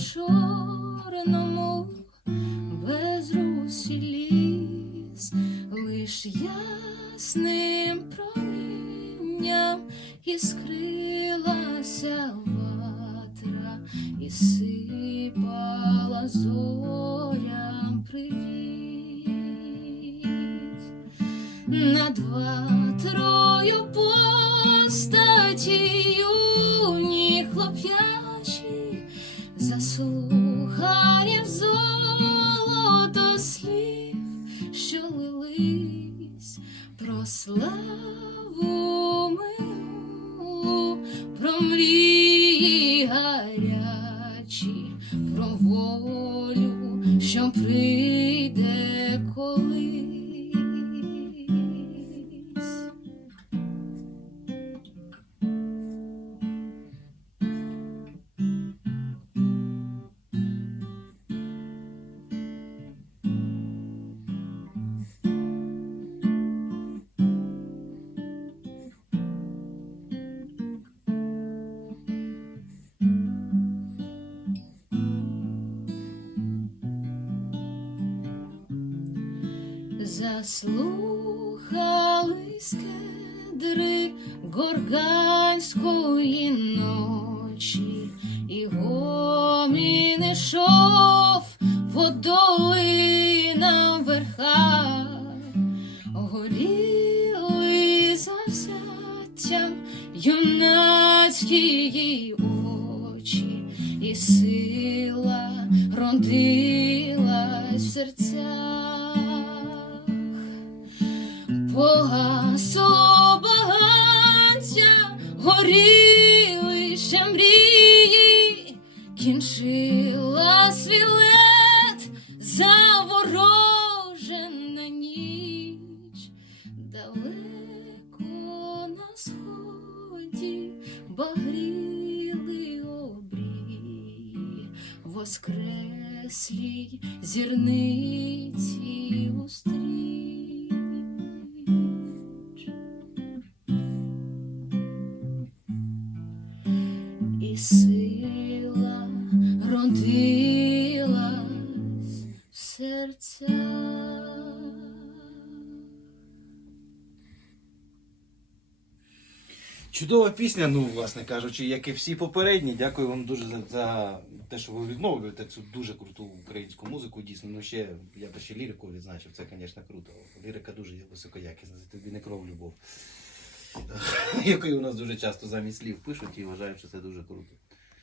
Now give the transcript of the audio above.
чорному безрусі ліс, лиш ясним промінням іскрилася ватра і сипала зорям привіт. Над ватрою постаті юні хлоп'ячі заслухані в золото слів, що лились про славу милу, про мрії гарячі, про волю, що прийде колись. Заслухались кедри горганської ночі, і гомін ішов по долинам верха, горіли завзяттям юнацькі її очі, і сила родилась в серцях. Погасло багаття, горіли ще мрії, кінчила свій лед заворожена ніч, далеко на сході багріли обрії, воскреслій зірниці устріч. Сила родилась в серцях. Чудова пісня, ну, власне кажучи, як і всі попередні. Дякую вам дуже за, за те, що ви відновлюєте цю дуже круту українську музику. Дійсно, ну ще я би ще лірику відзначив, це, звісно, круто. Лірика дуже високоякісна, це тобі не кров любов. Якої у нас дуже часто замість слів пишуть і вважають, що це дуже круто.